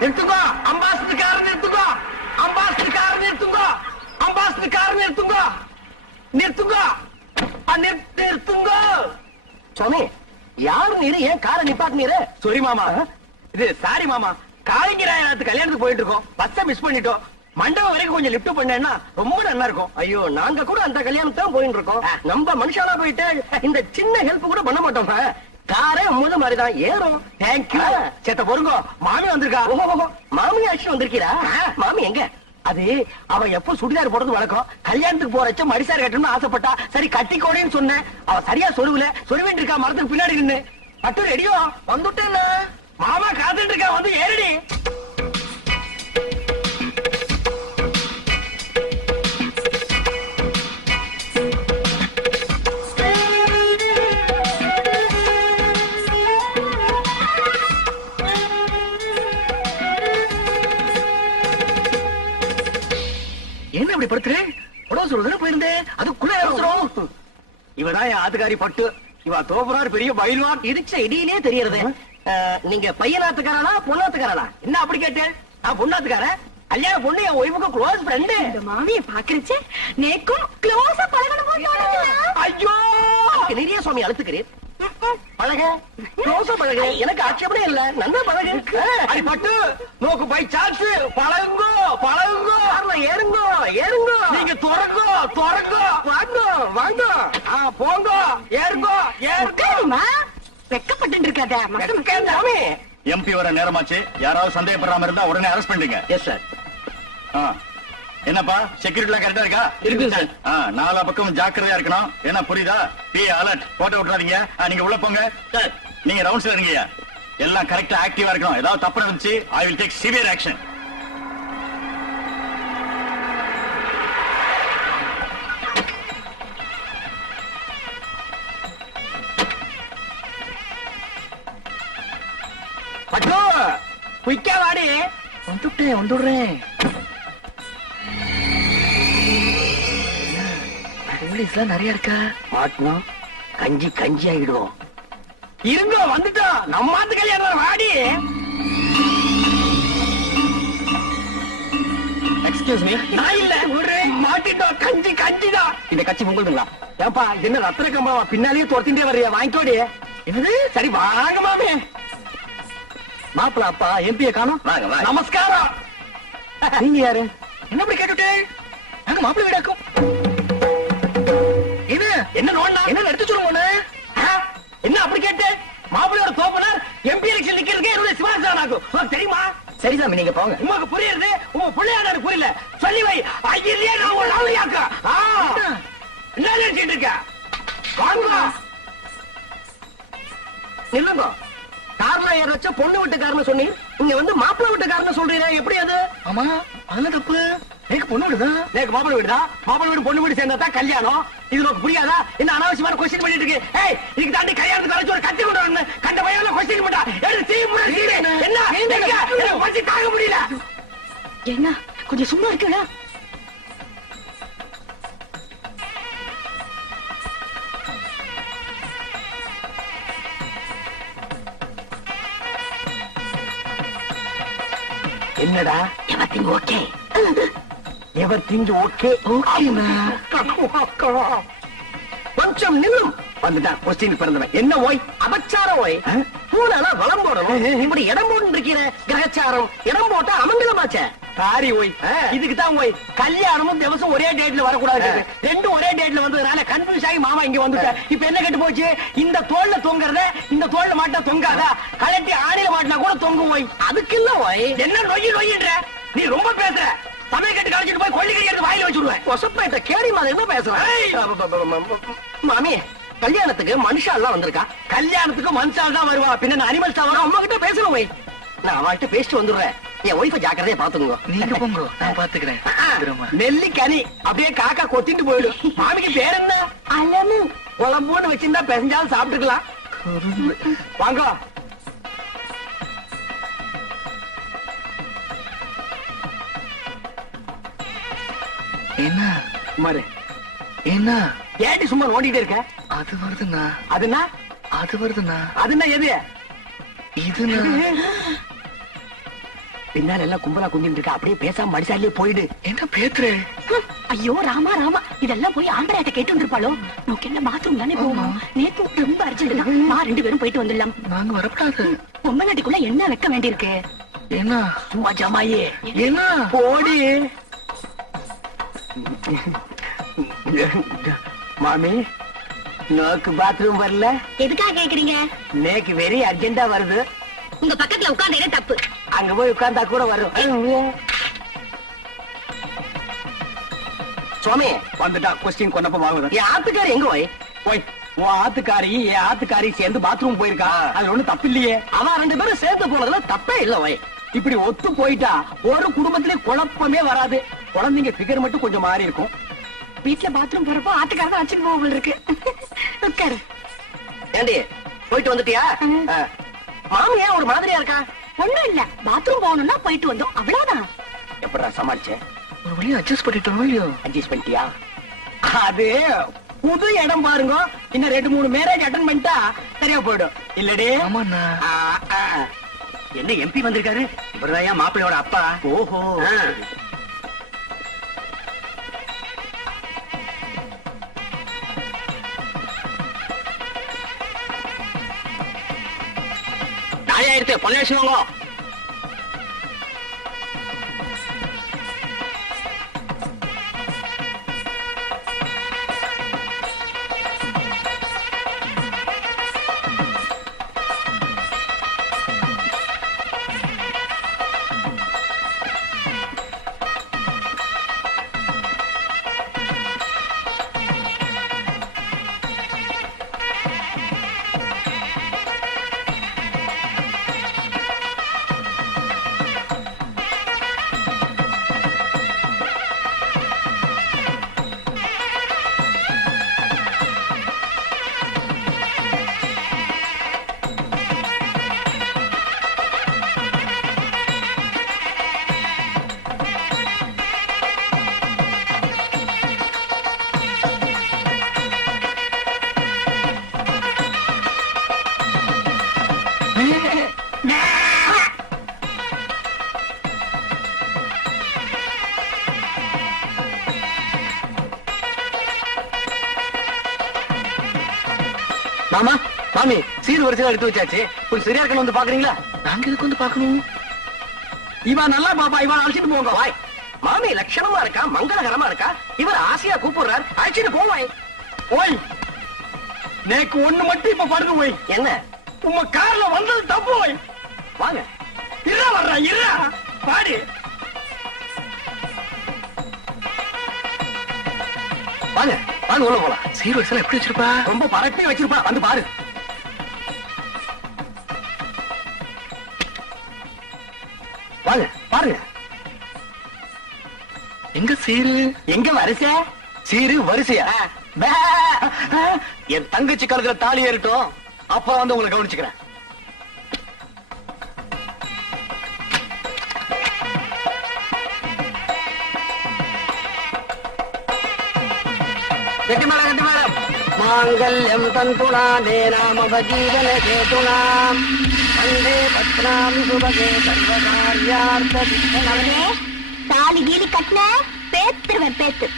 நிறுத்துங்கோ. Ambassador car நிறுத்துங்கோ. Ambassador car நிறுத்துங்கோ. Ambassador car நிறுத்துங்கோ. நிறுத்துங்கோ நிறுத்துங்கோ. சுவாமி யாரு நீரு? ஏன் காரை நிப்பாட்டு நீரு? சாரி மாமா. இது சாரி மாமா. காளிங்கராயத்து கல்யாணத்துக்கு போயிட்டு இருக்கோம் பஸ்ஸை மிஸ் பண்ணிட்டோம். மண்டபம் வரைக்கும் கொஞ்சம் லிஃப்ட் பண்ணேன்னா ரொம்ப நல்லா இருக்கும். ஐயோ நாங்க கூட அந்த கல்யாணத்தான் போயிட்டு இருக்கோம். நம்ம மனுஷாலா போயிட்டு இந்த சின்ன ஹெல்ப் கூட பண்ண மாட்டோம் காரே முத மாதிரிதான். ஏறும். தேங்க்யூ சேத்த பொறுங்கோ. மாமி வந்திருக்கா? மாமி ஆக்சுவலி வந்திருக்கீரா? மாமி எங்க? அது அவ எப்ப சுடிதார் போடுறது வழக்கம். கல்யாணத்துக்கு போறச்ச மடிசார் கட்டணும்னு ஆசைப்பட்டா. சரி கட்டிக்கோடேன்னு சொன்னேன். அவ சரியா சொருவுல சொருவிட்டு இருக்கா மரத்துக்கு பின்னாடி நின்னு. பட்டு ரெடியோ. வந்துட்டேன் மாமா காத்துட்டு இருக்கா வந்து ஏறடி. இப்படி படுத்துறேன் உடம்பு சொல்றது போயிருந்தே? அதுக்குள்ள அவசரம்? இவதான் என் ஆத்துக்காரி பட்டு. இவ தோப்புறாரு பெரிய பயில்வான். இடிச்ச இடியிலே தெரியறது. நீங்க பையனாத்துக்காரனா பொண்ணாத்துக்காரனா என்ன அப்படி கேட்டேன்? நான் பொண்ணாத்துக்காரன் கல்யாண பொண்ணு என் ஒய்ஃபுக்கு க்ளோஸ் ஃப்ரெண்டு இந்த மாமியை பாக்குறச்ச நேக்கும் க்ளோஸா பழகணும் ஐயோ! நிறைய சுவாமி அழுத்துக்கிறேன் பழக. பழக. எனக்கு ஆட்சேபனே இல்ல. நன்றா பழக. அடி பட்டு நோக்கு பை சான்ஸ் பழகுங்கோ பழகுங்கோ. ஏறுங்கோ ஏறுங்கோ. நீங்க துறங்கோ துறங்கோ. வாங்கோ வாங்கோ. ஆ போங்கோ ஏறுங்கோ ஏறுங்கோ. வெக்கப்பட்டு இருக்காத எம்பி வர நேரமாச்சு. யாராவது சந்தேகப்படுறாம இருந்தா உடனே அரெஸ்ட் பண்ணிடுங்க எஸ் சார் ஆ. என்னப்பா? செக்யூரிட்டி கரெக்டா இருக்கா? இருக்கு சார் நாலா பக்கம் ஜாக்கிரதையா இருக்கணும். என்ன புரியுதா? பி அலர்ட் போட்டோ விட்டுறாதீங்க. நீங்க உள்ள போங்க. சார் நீங்க ரவுண்ட்ஸ்ல இருங்கய்யா. எல்லாம் கரெக்டா ஆக்டிவா இருக்கணும். ஏதாவது தப்பு நடந்துச்சு I will take severe action குயிக்கா வாடி. வந்துட்டேன் வந்துடுறேன். போலீஸ்லாம் நிறைய இருக்கா? மாட்டணும். கஞ்சி கஞ்சி ஆயிடுவோம் இருங்க வந்துட்டோம் நம்ம ஆத்து கல்யாணம் வாடி. எக்ஸ்கியூஸ் மீ நான் இல்ல. மாட்டிட்டோம் கஞ்சி கஞ்சி தான் இந்த கட்சி உங்களுதுங்களா ஏப்பா என்ன ரத்தன கம்பளமா பின்னாலேயே துரத்திட்டே வர்றியா? வாங்கிக்கோடி. என்னது? சரி வாங்க மாமே மாப்பிள அப்பா எம்பிய காணும். நமஸ்காரம். நீங்க யாரு? என்ன இப்படி கேட்டுட்டே? நாங்க மாப்பிள வீடாக்கும். இது என்ன நோண்டா? என்ன எடுத்து சொல்லுங்க என்ன அப்படி கேட்டு? மாப்பிளையோட தோப்பனார் எம்பி எலெக்ஷன் நிக்கிறதுக்கே என்னுடைய உனக்கு தெரியுமா? சரிதாமி நீங்க போங்க. உங்களுக்கு புரியுது உங்க பிள்ளையாட புரியல. சொல்லி வை. ஐயர்லயே நான் உங்க லாவலியாக்க என்ன? நினைச்சிட்டு இருக்க? வாங்க நில்லுங்க. காரணம் ஏதாச்சும் பொண்ணு வீட்டுக்காரன்னு சொன்னீங்க இங்க வந்து மாப்பிள்ளை வீட்டுக்காரன்னு சொல்றீங்க எப்படி அது? ஆமா அதெல்லாம் தப்பு. எனக்கு பொண்ணு வீடுதான் எனக்கு மாப்பிள்ளை வீடுதான் மாப்பிள்ளை வீடு பொண்ணு வீடு சேர்ந்தா தான் கல்யாணம். இது புரியாதா? என்ன அனாவசியமான கொஸ்டின் பண்ணிட்டு இருக்கு? ஏய் இதுக்கு தாண்டி கல்யாணத்துக்கு வரைச்சு ஒரு கத்தி கொண்டு வரணும். கண்ட பையன் கொஸ்டின் பண்ணா எடுத்து தீ முறை தீரு என்ன? எங்க? எனக்கு பசி தாங்க முடியல. என்ன? கொஞ்சம் சும்மா இருக்கடா என்னடா? Everything okay? ஓகே ஓகேனா கொஞ்சம் நில்லும். வந்துட்டான் கொஸ்டின் பிறந்தவன். என்ன ஓய்? அபச்சார ஓய். பூனால வளம் போடணும். இப்படி இடம் போட்டு இருக்கிற கிரகச்சாரம் இடம் போட்டா அமங்கலமாச்சே. சாரி ஓய். இதுக்கு தான் ஓய். கல்யாணமும் திவசம் ஒரே டேட்ல வரக்கூடாது. ரெண்டும் ஒரே டேட்ல வந்ததுனால கன்ஃபியூஸ் ஆகி மாமா இங்க வந்துட்டேன் இப்ப என்ன கெட்டு போச்சு? இந்த தோல்ல தொங்குறத இந்த தோல்ல மாட்டா தொங்காதா? கலட்டி ஆணில மாட்டினா கூட தொங்கும் ஓய். அதுக்கு இல்ல ஓய். என்ன நொய்யி நொய்யின்ற நீ ரொம்ப பேசுற. சமய கட்டு கழிச்சிட்டு போய் கொள்ளி கட்டி வாயில வச்சுடுவேன் கொசப்பேட்ட கேடி மாதிரி என்ன பேசுறேன்? மாமி கல்யாணத்துக்கு மனுஷா எல்லாம் வந்திருக்கா? கல்யாணத்துக்கு மனுஷால் தான் வருவா. பின்ன அனிமல்ஸ் தான் வரும் அம்மா கிட்ட பேசணும் வை நான் அவள்கிட்ட பேசிட்டு வந்துடுறேன். என் ஒய்ஃபை ஜாக்கிரதையா பாத்துங்க நீங்க போங்க நான் பாத்துக்கிறேன். நெல்லி கனி அப்படியே காக்கா கொத்திட்டு போயிடும். மாமிக்கு பேர் என்ன? அலமு. குழம்புன்னு வச்சிருந்தா பெசஞ்சாலும் சாப்பிட்டுக்கலாம். வாங்க. என்ன? மாரு என்ன? ஏட்டி சும்மா நோண்டிட்டே இருக்க? அது வருதுண்ணா. அதுனா அது வருதுண்ணா. அதுனா எது? இதுண்ணா. பின்னால எல்லாம் கும்பலா குந்திட்டு இருக்கா? அப்படியே பேசாம மடிசாலியே போயிடு. என்ன பேத்துற? ஹம், ஐயோ ராமா ராமா. இதெல்லாம் போய் ஆம்பளையாட்ட கேட்டு இருப்பாளோ நோக்கு என்ன பாத்ரூம் தானே நேத்து ரொம்ப அர்ஜென்ட் தான். வா ரெண்டு பேரும் போயிட்டு வந்துடலாம். நாங்க வரப்படாது பொம்மநாட்டிக்குள்ள என்ன வைக்க வேண்டியிருக்கு? என்ன? சும்மா ஜமாயே. என்ன? போடி. மாமி நோக்கு பாத்ரூம் வரல? எதுக்காக கேக்குறீங்க? நேக்கு வெரி அர்ஜென்டா வருது. உங்க பக்கத்துல உட்கார்ந்தே தப்பு? அங்க போய் உட்கார்ந்தா கூட வரும். சுவாமி வந்துட்டா. கொஸ்டின் கொண்டப்ப வாங்குறேன். என் ஆத்துக்காரி எங்க போய்? போய். உன் ஆத்துக்காரி என் ஆத்துக்காரி சேர்ந்து பாத்ரூம் போயிருக்கா. அது ஒண்ணு தப்பு இல்லையே. அவன் ரெண்டு பேரும் சேர்த்து போனதுல தப்பே இல்ல போய். இப்படி ஒத்து போயிட்டா ஒரு குடும்பத்திலே குழப்பமே வராது. குழந்தைங்க பிகர் மட்டும் கொஞ்சம் மாறி இருக்கும். வீட்டுல பாத்ரூம் போறப்போ ஆத்துக்காரதான் தான் வச்சுட்டு போக இருக்கு. உட்காரு. ஏண்டி போயிட்டு வந்துட்டியா? ஆ. மாமி ஏன் ஒரு மாதிரியா இருக்கா? ஒண்ணும் இல்ல. பாத்ரூம் போகணும்னா போயிட்டு வந்தோம். அவ்வளவுதான். எப்படா சமாளிச்ச? ஒரு வழியா அட்ஜஸ்ட் பண்ணிட்டோம் இல்லையோ? அட்ஜஸ்ட் பண்ணிட்டியா? அது புது இடம் பாருங்க. இன்னும் ரெண்டு மூணு மேரேஜ் அட்டன் பண்ணிட்டா சரியா போயிடும். இல்லடே? ஆமாண்ணா. என்ன எம்பி வந்திருக்காரு? இவர்தான் மாப்பிள்ளையோட அப்பா. ஓஹோ. ஆ. நாலாயிரத்து பன்னெண்டு வச்சுக்கோங்க மாமா மாமி சீர் வரிசையில எடுத்து வச்சாச்சு. கொஞ்சம் சரியா இருக்கணும் வந்து பாக்குறீங்களா? நாங்க எதுக்கு வந்து பாக்கணும் இவா நல்லா பாப்பா இவன் அழைச்சிட்டு போங்க வாய். மாமி லட்சணமா இருக்கா மங்களகரமா இருக்கா? இவர் ஆசையா கூப்பிடுறார் அழைச்சிட்டு போவாய் ஓய் நேக்கு ஒண்ணு மட்டும் இப்ப படுது ஓய். என்ன? உங்க கார்ல வந்தது தப்பு ஓய். வாங்க. இருடா வர்றா இருடா. பாடு. வாங்க வாங்க உள்ள போலாம். சீர் வரிசையில எப்படி வச்சிருப்பா? ரொம்ப பரப்பி வச்சிருப்பா. வந்து பாரு. வாங்க பாருங்க. எங்க சீரு? எங்க வரிசை? சீரு வரிசையா. என் தங்கச்சி கழுத்துல தாலி ஏறட்டும். அப்புறம் வந்து உங்களை கவனிச்சுக்கிறேன். கட்டி மேடம் கட்டி மேடம் மாங்கல்யம் தந்துனா தேனாமபஜீவன கேதுனாம் வந்தே பத்ராம் சுபகே சர்வகாரியார்த்த அவனே தாலி கீலி கட்டின பேத்துருவேன் பேத்து.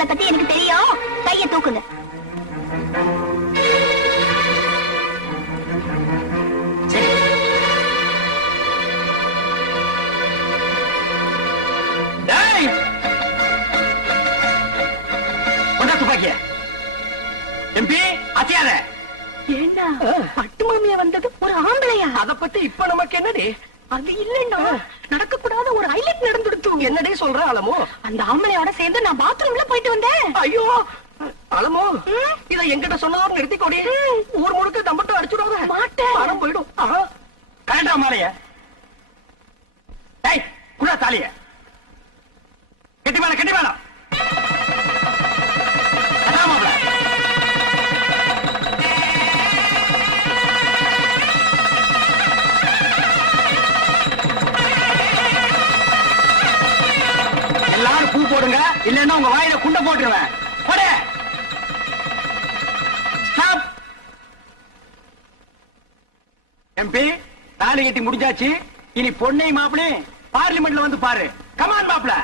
உங்களை பத்தி எனக்கு தெரியும். கைய தூக்குங்க. எம்பி அசையாத. ஏண்டா? பட்டு மாமியா வந்தது ஒரு ஆம்பளையா? அத பத்தி இப்ப நமக்கு என்னடி? அது இல்லைன்னா நடக்க கூடாத ஒரு ஹைலைட் நடந்துடுத்து. என்னடி சொல்ற அலமோ? அந்த ஆம்பளையோட சேர்ந்து நான் பாத்ரூம்ல போயிட்டு வந்தேன். ஐயோ! அலமோ இத எங்கிட்ட சொன்னதோடு நிறுத்திக்கோடி. ஊர் முழுக்க தம்பட்டம் அடிச்சுடாத. மாட்டேன். பணம் போயிடும். ஆ. கரெக்டா மாலைய. டேய் குடா தாலிய. கெட்டி மேல கெட்டி மேல. இல்லன்னா உங்க வாயில குண்டை போட்டுருவேன். போடு. எம்பி தாலி கட்டி முடிஞ்சாச்சு. இனி பொண்ணை மாப்பிளே பார்லிமெண்ட்ல வந்து பாரு. கமான் மாப்பிள்ள